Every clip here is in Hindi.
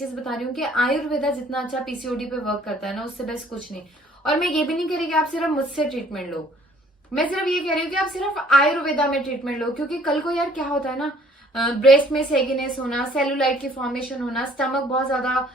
चीज बता रही हूँ कि आयुर्वेदा जितना अच्छा पीसीओडी पे वर्क करता है ना, उससे बेस्ट कुछ नहीं। और मैं ये भी नहीं कह रही कि आप सिर्फ मुझसे ट्रीटमेंट लो, मैं सिर्फ ये कह रही हूँ कि आप सिर्फ आयुर्वेदा में ट्रीटमेंट लो। क्योंकि कल को यार क्या होता है ना, ब्रेस्ट में सेगिनेस होना, सेलुलाइट की फॉर्मेशन होना, स्टमक बहुत ज्यादा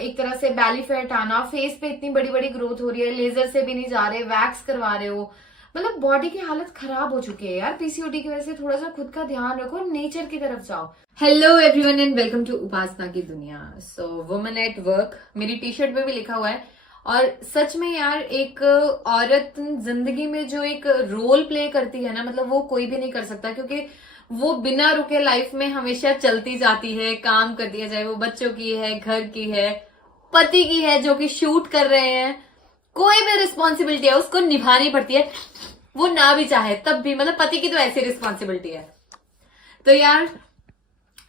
एक तरह से बैली फैट आना, फेस पे इतनी बड़ी बड़ी ग्रोथ हो रही है, लेजर से भी नहीं जा रहे, वैक्स करवा रहे हो, मतलब बॉडी की हालत खराब हो चुकी है यार पीसीओडी की वजह से। थोड़ा सा खुद का ध्यान रखो, नेचर की तरफ जाओ। Hello everyone and welcome to Upasana की दुनिया। सो वुमेन एट वर्क मेरी टी शर्ट पे भी लिखा हुआ है। और सच में यार एक औरत जिंदगी में जो एक रोल प्ले करती है ना, मतलब वो कोई भी नहीं कर सकता, क्योंकि वो बिना रुके लाइफ में हमेशा चलती जाती है, काम करती है, चाहे वो बच्चों की है, घर की है, पति की है जो कि शूट कर रहे हैं, कोई भी रिस्पॉन्सिबिलिटी है उसको निभानी पड़ती है, वो ना भी चाहे तब भी। मतलब पति की तो ऐसी रिस्पॉन्सिबिलिटी है। तो यार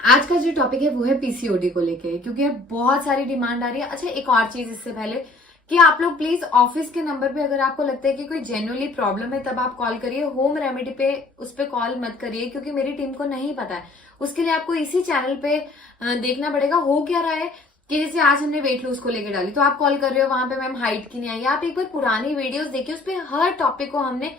आज का जो टॉपिक है वो है पीसीओडी को लेके, क्योंकि यार बहुत सारी डिमांड आ रही है। अच्छा एक और चीज इससे पहले कि आप लोग प्लीज ऑफिस के नंबर पे अगर आपको लगता है कि कोई जेन्युइनली प्रॉब्लम है तब आप कॉल करिए, होम रेमेडी पे उस पर कॉल मत करिए, क्योंकि मेरी टीम को नहीं पता है। उसके लिए आपको इसी चैनल पे देखना पड़ेगा हो क्या रहा है। कि जैसे आज हमने वेट लूज को लेकर डाली तो आप कॉल कर रहे हो, वहां पे मैम हाइट की नहीं आई। आप एक बार पुरानी वीडियोस देखिए, उस पर हर टॉपिक को हमने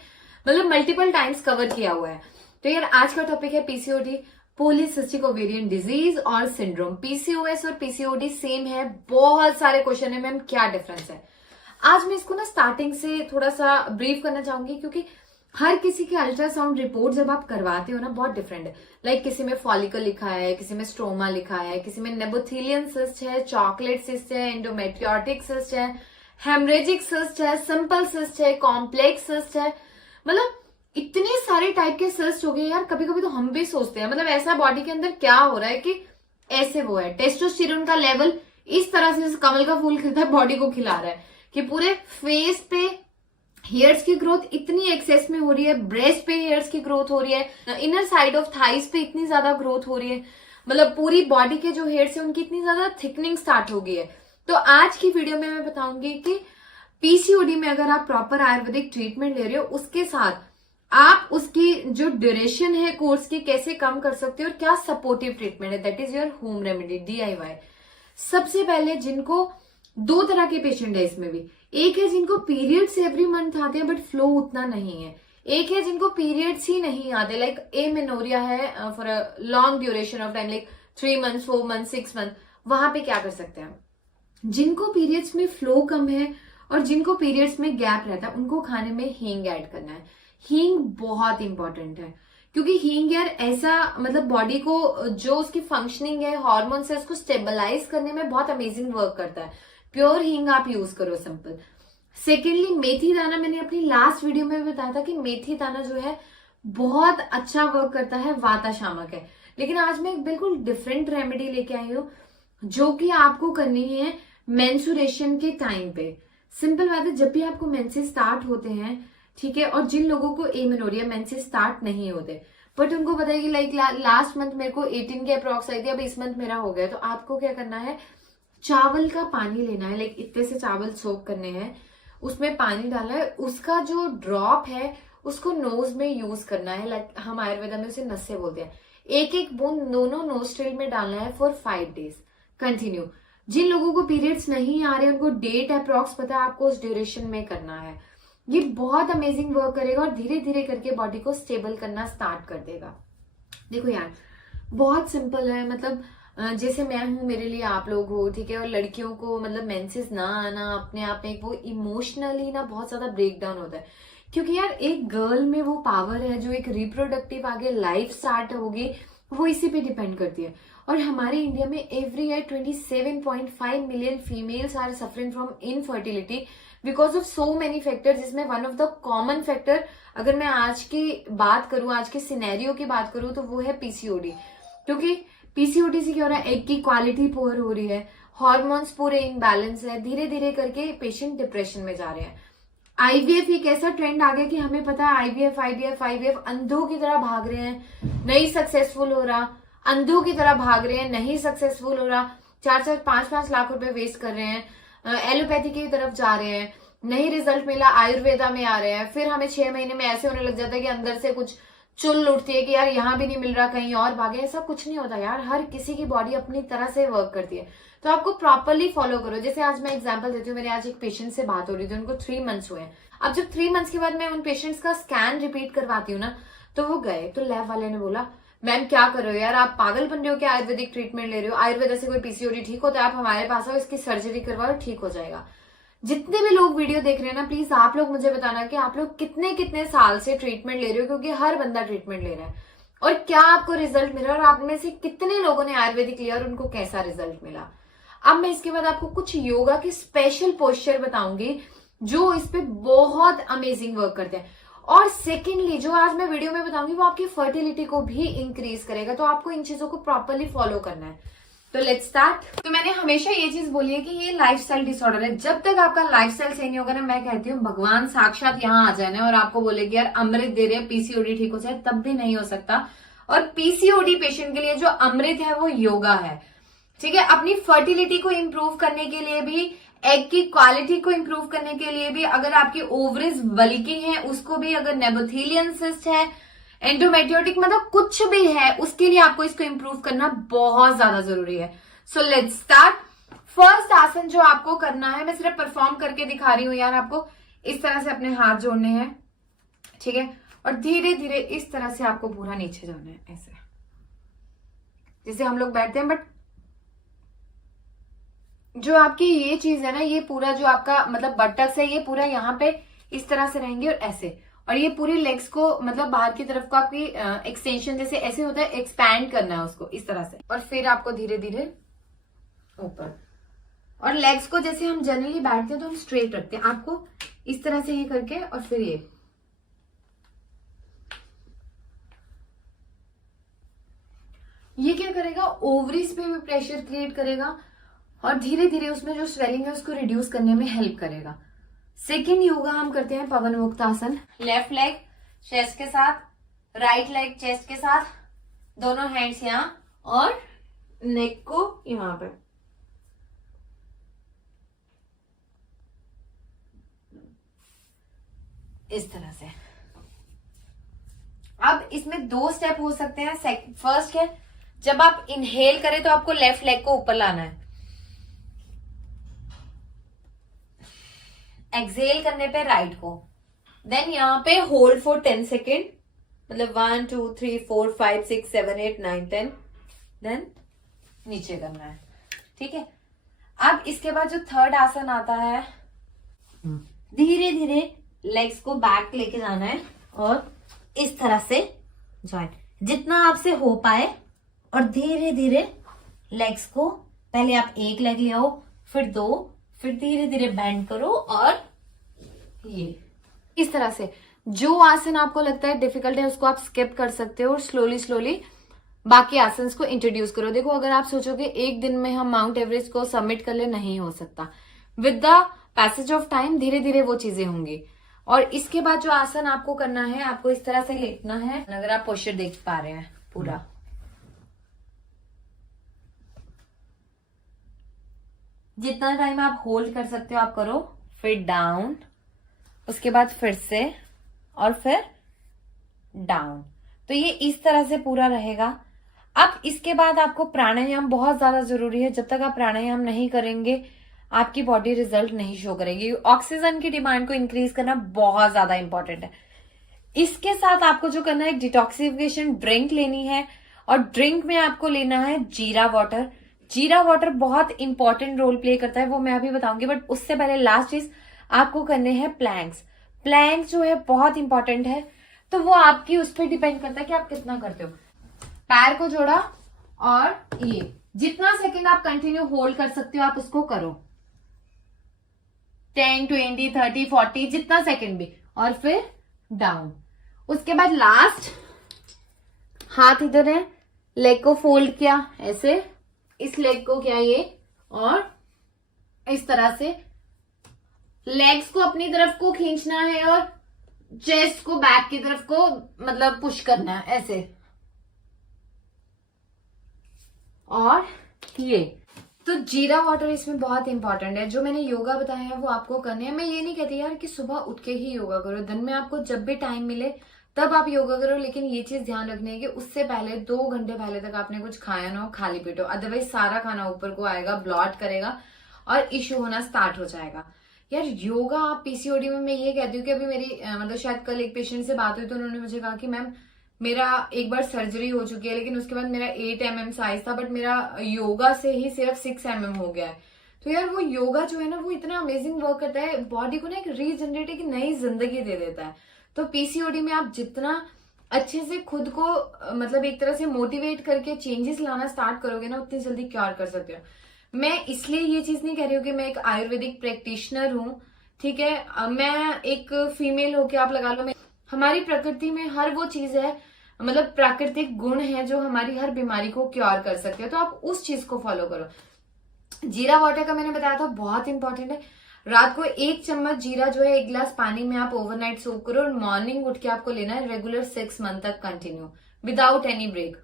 मतलब मल्टीपल टाइम्स कवर किया हुआ है। तो यार आज का टॉपिक है पीसीओडी, पॉलीसिस्टिक ओवेरियन डिजीज और सिंड्रोम। पीसीओएस और पीसीओडी सेम है, बहुत सारे क्वेश्चन है मैम क्या डिफरेंस है। आज मैं इसको ना स्टार्टिंग से थोड़ा सा ब्रीफ करना चाहूंगी, क्योंकि हर किसी के अल्ट्रासाउंड रिपोर्ट जब आप करवाते हो ना बहुत डिफरेंट है। लाइक किसी में फॉलिकल लिखा है, किसी में स्ट्रोमा लिखा है, किसी में नेबोथेलियन सिस्ट है, चॉकलेट सिस्ट है, एंडोमेट्रियोटिक सिस्ट है, हेमरेजिक सिस्ट है, सिंपल सिस्ट है, कॉम्प्लेक्स सिस्ट है। मतलब इतने सारे टाइप के सिस्ट हो गए यार। कभी कभी तो हम भी सोचते हैं मतलब ऐसा बॉडी के अंदर क्या हो रहा है कि ऐसे वो है। टेस्टोस्टेरोन का लेवल इस तरह से कमल का फूल खिलता है बॉडी को खिला रहा है कि पूरे फेस पे हेयर्स की ग्रोथ इतनी एक्सेस में हो रही है, ब्रेस्ट पे हेयर्स की ग्रोथ हो रही है, इनर साइड ऑफ थाइस पे इतनी ज्यादा ग्रोथ हो रही है, मतलब पूरी बॉडी के जो हेयर्स है उनकी इतनी ज्यादा थिकनिंग स्टार्ट हो गई है। तो आज की वीडियो में मैं बताऊंगी कि पीसीओडी में अगर आप प्रॉपर आयुर्वेदिक ट्रीटमेंट ले रहे हो, उसके साथ आप उसकी जो ड्यूरेशन है कोर्स की कैसे कम कर सकते हो और क्या सपोर्टिव ट्रीटमेंट है, that is your home remedy DIY। सबसे पहले जिनको दो तरह के पेशेंट है इसमें भी, एक है जिनको पीरियड्स एवरी मंथ आते हैं बट फ्लो उतना नहीं है, एक है जिनको पीरियड्स ही नहीं आते, लाइक एमेनोरिया है for a long duration of time, like 3 months 4 months 6 months। वहां पे क्या कर सकते हैं, जिनको पीरियड्स में फ्लो कम है और जिनको पीरियड्स में गैप रहता है उनको खाने में हींग ऐड करना है। हींग बहुत इंपॉर्टेंट है, क्योंकि हींग यार ऐसा मतलब बॉडी को जो उसकी फंक्शनिंग है, हार्मोन्स है, उसको स्टेबलाइज करने में बहुत अमेजिंग वर्क करता है। प्योर हींग आप यूज करो, सिंपल। सेकेंडली मेथी दाना, मैंने अपनी लास्ट वीडियो में भी बताया था कि मेथी दाना जो है बहुत अच्छा वर्क करता है, वाता शामक है। लेकिन आज मैं एक बिल्कुल डिफरेंट रेमेडी लेके आई हूँ जो कि आपको करनी है मेंसुरेशन के टाइम पे। सिंपल बात है, जब भी आपको मेंसेस स्टार्ट होते हैं, ठीक है, और जिन लोगों को एमेनोरिया मेंसेस स्टार्ट नहीं होते बट उनको पता है कि लाइक लास्ट मंथ मेरे को 18 के अप्रॉक्स आई थी, अब इस मंथ मेरा हो गया, तो आपको क्या करना है, चावल का पानी लेना है, लाइक इतने से चावल सोक करने हैं, उसमें पानी डालना है, उसका जो ड्रॉप है उसको नोज में यूज करना है, लाइक हम आयुर्वेदा में उसे नस्से बोलते हैं। एक एक बूंद दोनों नोस्ट्रिल में डालना है फॉर 5 days कंटिन्यू। जिन लोगों को पीरियड्स नहीं आ रहे उनको डेट अप्रॉक्स पता है, आपको उस ड्यूरेशन में करना है। ये बहुत अमेजिंग वर्क करेगा और धीरे धीरे करके बॉडी को स्टेबल करना स्टार्ट कर देगा। देखो यार बहुत सिंपल है, मतलब जैसे मैं हूं, मेरे लिए आप लोग हो, ठीक है। और लड़कियों को मतलब मेंसेस ना आना अपने आप में वो इमोशनली ना बहुत ज्यादा ब्रेक डाउन होता है, क्योंकि यार एक गर्ल में वो पावर है जो एक रिप्रोडक्टिव आगे लाइफ स्टार्ट होगी वो इसी पे डिपेंड करती है। और हमारे इंडिया में every year 27.5 million females are suffering from infertility because of so many factor, जिसमें one of the common factor अगर मैं आज की बात करूं, आज के सिनेरियो की बात करूं, तो वो है पीसीओडी। क्योंकि पीसीओडी से क्या हो रहा है, एग की क्वालिटी पुअर हो रही है, हॉर्मोन्स पूरे इनबैलेंस है, धीरे धीरे करके पेशेंट डिप्रेशन में जा रहे हैं। आईवीएफ एक ऐसा ट्रेंड आ गया कि हमें पता है आईवीएफ अंधों की तरह भाग रहे हैं, नहीं सक्सेसफुल हो रहा, अंधों की तरह भाग रहे हैं, नहीं सक्सेसफुल हो रहा, 4-4 5-5 लाख रुपए वेस्ट कर रहे हैं, एलोपैथी की तरफ जा रहे हैं, नहीं रिजल्ट मिला, आयुर्वेदा में आ रहे हैं, फिर हमें 6 महीने में ऐसे होने लग जाता है कि अंदर से कुछ चुल उठती है कि यार यहाँ भी नहीं मिल रहा, कहीं और भागे, ऐसा कुछ नहीं होता यार। हर किसी की बॉडी अपनी तरह से वर्क करती है, तो आपको प्रॉपरली फॉलो करो। जैसे आज मैं एग्जांपल देती हूँ, मेरे आज एक पेशेंट से बात हो रही थी, उनको 3 मंथ्स हुए हैं। अब जब 3 मंथ्स के बाद मैं उन पेशेंट्स का स्कैन रिपीट करवाती हूँ ना, तो वो गए, तो लैब वाले ने बोला मैम क्या कर रहे हो यार, आप पागल बन रहे हो क्या, आयुर्वेदिक ट्रीटमेंट ले रहे हो, आयुर्वेद से कोई पीसीओडी ठीक होता है, आप हमारे पास आओ, इसकी सर्जरी करवाओ, ठीक हो जाएगा। जितने भी लोग वीडियो देख रहे हैं ना, प्लीज आप लोग मुझे बताना कि आप लोग कितने कितने साल से ट्रीटमेंट ले रहे हो, क्योंकि हर बंदा ट्रीटमेंट ले रहा है, और क्या आपको रिजल्ट मिला, और आप में से कितने लोगों ने आयुर्वेदिक लिया और उनको कैसा रिजल्ट मिला। अब मैं इसके बाद आपको कुछ योगा के स्पेशल पोस्चर बताऊंगी जो इस पे बहुत अमेजिंग वर्क करते हैं। और सेकेंडली जो आज मैं वीडियो में बताऊंगी वो आपकी फर्टिलिटी को भी इंक्रीज करेगा, तो आपको इन चीजों को प्रॉपरली फॉलो करना है। तो लेट्स स्टार्ट। तो मैंने हमेशा ये चीज बोली है कि ये लाइफस्टाइल डिसऑर्डर है। जब तक आपका लाइफस्टाइल सही नहीं होगा ना, मैं कहती हूँ भगवान साक्षात यहाँ आ जाए ना और आपको बोले कि यार अमृत दे रहे हैं, पीसीओडी ठीक हो जाए, तब भी नहीं हो सकता। और पीसीओडी पेशेंट के लिए जो अमृत है वो योगा है, ठीक है। अपनी फर्टिलिटी को इंप्रूव करने के लिए भी, एग की क्वालिटी को इंप्रूव करने के लिए भी, अगर आपकी ओवरीज बल्की है उसको भी, अगर नेबोथेलियन सिस्ट है, एंडोमेट्रियोटिक मतलब कुछ भी है, उसके लिए आपको इसको इंप्रूव करना बहुत ज्यादा जरूरी है। So let's start. फर्स्ट आसन जो आपको करना है, मैं सिर्फ परफॉर्म करके दिखा रही हूं यार आपको। इस तरह से अपने हाथ जोड़ने हैं, ठीक है, और धीरे धीरे इस तरह से आपको पूरा नीचे जाना है, ऐसे जैसे हम लोग बैठते हैं। बट जो आपकी ये चीज है ना, ये पूरा जो आपका मतलब बटक्स है, ये पूरा यहाँ पे इस तरह से रहेंगे और ऐसे, और ये पूरी लेग्स को मतलब बाहर की तरफ को आपकी एक्सटेंशन जैसे ऐसे होता है, एक्सपैंड करना है उसको इस तरह से, और फिर आपको धीरे धीरे ऊपर। और लेग्स को जैसे हम जनरली बैठते हैं तो हम स्ट्रेट रखते हैं, आपको इस तरह से ये करके, और फिर ये क्या करेगा, ओवरीज पे भी प्रेशर क्रिएट करेगा और धीरे धीरे उसमें जो स्वेलिंग है उसको रिड्यूस करने में हेल्प करेगा। सेकेंड योगा हम करते हैं पवन मुक्त आसन। लेफ्ट लेग चेस्ट के साथ, राइट लेग चेस्ट के साथ, दोनों हैंड्स यहां और नेक को यहां पे। इस तरह से। अब इसमें 2 स्टेप हो सकते हैं। फर्स्ट है जब आप इनहेल करें तो आपको लेफ्ट लेग को ऊपर लाना है, एक्सहेल करने पे राइट को, देन यहाँ पे होल्ड फॉर 10 सेकेंड, मतलब 1 2 3 4 5 6 7 8 9 10, देन नीचे करना है, ठीक है। अब इसके बाद जो थर्ड आसन आता है, धीरे धीरे लेग्स को बैक लेके जाना है और इस तरह से ज्वाइन, जितना आपसे हो पाए, और धीरे धीरे लेग्स को, पहले आप एक लेग ले आओ, फिर 2, फिर धीरे धीरे बेंड करो, और ये इस तरह से। जो आसन आपको लगता है डिफिकल्ट है उसको आप स्किप कर सकते हो और स्लोली स्लोली बाकी आसन को इंट्रोड्यूस करो। देखो अगर आप सोचोगे एक दिन में हम माउंट एवरेस्ट को सबमिट कर ले, नहीं हो सकता। With the passage of time धीरे धीरे वो चीजें होंगी। और इसके बाद जो आसन आपको करना है, आपको इस तरह से लेटना है, अगर आप पोस्चर देख पा रहे हैं पूरा, जितना टाइम आप होल्ड कर सकते हो आप करो, फिर डाउन, उसके बाद फिर से, और फिर डाउन। तो ये इस तरह से पूरा रहेगा। अब इसके बाद आपको प्राणायाम बहुत ज्यादा जरूरी है। जब तक आप प्राणायाम नहीं करेंगे आपकी बॉडी रिजल्ट नहीं शो करेगी। ऑक्सीजन की डिमांड को इंक्रीज करना बहुत ज्यादा इंपॉर्टेंट है। इसके साथ आपको जो करना है, एक डिटॉक्सिफिकेशन ड्रिंक लेनी है, और ड्रिंक में आपको लेना है जीरा वाटर। जीरा वाटर बहुत इंपॉर्टेंट रोल प्ले करता है, वो मैं अभी बताऊंगी। बट उससे पहले लास्ट चीज आपको करने हैं प्लैंक्स। प्लैंक्स जो है बहुत इंपॉर्टेंट है, तो वो आपकी उस पर डिपेंड करता है कि आप कितना करते हो। पैर को जोड़ा और ये जितना सेकंड आप कंटिन्यू होल्ड कर सकते हो आप उसको करो, 10 20 30 40 जितना सेकंड भी, और फिर डाउन। उसके बाद लास्ट, हाथ इधर है, लेग को फोल्ड किया ऐसे, इस लेग को किया ये, और इस तरह से लेग्स को अपनी तरफ को खींचना है और चेस्ट को बैक की तरफ को मतलब पुश करना है ऐसे, और ये। तो जीरा वाटर इसमें बहुत इंपॉर्टेंट है। जो मैंने योगा बताया है वो आपको करने हैं। मैं ये नहीं कहती यार कि सुबह उठ के ही योगा करो, दिन में आपको जब भी टाइम मिले तब आप योगा करो। लेकिन ये चीज ध्यान रखनी है कि उससे पहले 2 घंटे पहले तक आपने कुछ खाया ना हो, खाली पेट हो, अदरवाइज सारा खाना ऊपर को आएगा, ब्लॉट करेगा और इश्यू होना स्टार्ट हो जाएगा। यार योगा आप पीसीओडी में, मैं ये कहती हूँ कि अभी मेरी मतलब शायद कल एक पेशेंट से बात हुई तो उन्होंने मुझे कहा कि मैम मेरा एक बार सर्जरी हो चुकी है, लेकिन उसके बाद मेरा 8 mm साइज था, बट मेरा योगा से ही सिर्फ 6 mm हो गया है। तो यार वो योगा जो है ना, वो इतना अमेजिंग वर्क करता है, बॉडी को ना एक रीजनरेट, एक नई जिंदगी दे देता है। तो पीसीओडी में आप जितना अच्छे से खुद को मतलब एक तरह से मोटिवेट करके चेंजेस लाना स्टार्ट करोगे ना, उतनी जल्दी क्योर कर सकते हो। मैं इसलिए ये चीज नहीं कह रही हूँ कि मैं एक आयुर्वेदिक प्रैक्टिशनर हूँ, ठीक है, मैं एक फीमेल होके आप लगा लो, हमारी प्रकृति में हर वो चीज है, मतलब प्राकृतिक गुण है जो हमारी हर बीमारी को क्योर कर सकते हैं। तो आप उस चीज को फॉलो करो। जीरा वाटर का मैंने बताया था, बहुत इंपॉर्टेंट है। रात को 1 चम्मच जीरा जो है 1 गिलास पानी में आप ओवरनाइट सोक करो और मॉर्निंग उठ के आपको लेना है रेगुलर 6 मंथ तक कंटिन्यू विदाउट एनी ब्रेक।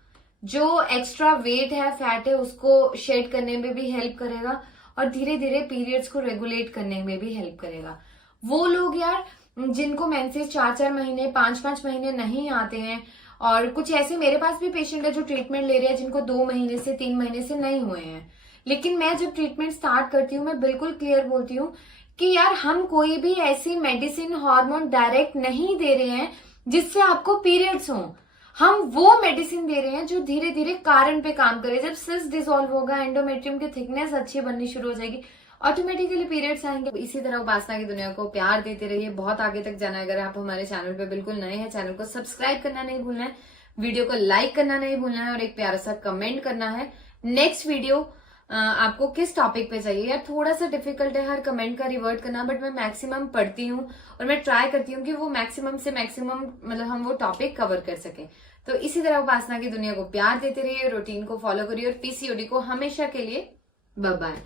जो एक्स्ट्रा वेट है, फैट है, उसको शेड करने में भी हेल्प करेगा और धीरे धीरे पीरियड्स को रेगुलेट करने में भी हेल्प करेगा। वो लोग यार जिनको मेंसेस 4-4 महीने 5-5 महीने नहीं आते हैं, और कुछ ऐसे मेरे पास भी पेशेंट है जो ट्रीटमेंट ले रहे हैं जिनको 2 महीने से 3 महीने से नहीं हुए हैं। लेकिन मैं जब ट्रीटमेंट स्टार्ट करती हूँ मैं बिल्कुल क्लियर बोलती हूँ कि यार हम कोई भी ऐसी मेडिसिन हार्मोन डायरेक्ट नहीं दे रहे हैं जिससे आपको पीरियड्स हो। हम वो मेडिसिन दे रहे हैं जो धीरे धीरे कारण पे काम करे। जब सिस डिसॉल्व होगा, एंडोमेट्रियम की थिकनेस अच्छी बननी शुरू हो जाएगी, ऑटोमेटिकली पीरियड्स आएंगे। इसी तरह उपासना की दुनिया को प्यार देते रहिए, बहुत आगे तक जाना है। अगर आप हमारे चैनल पे बिल्कुल नए हैं, चैनल को सब्सक्राइब करना नहीं भूलना है, वीडियो को लाइक करना नहीं भूलना है और एक प्यारा सा कमेंट करना है। नेक्स्ट वीडियो आपको किस टॉपिक पे चाहिए। यार थोड़ा सा डिफिकल्ट है हर कमेंट का रिवर्ट करना, बट मैं मैक्सिमम पढ़ती हूँ और मैं ट्राई करती हूँ कि वो मैक्सिमम से मैक्सिमम मतलब हम वो टॉपिक कवर कर सके। तो इसी तरह उपासना की दुनिया को प्यार देते रहिए, रूटीन को फॉलो करिए और पीसीओडी को हमेशा के लिए बाय बाय।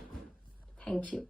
Thank you.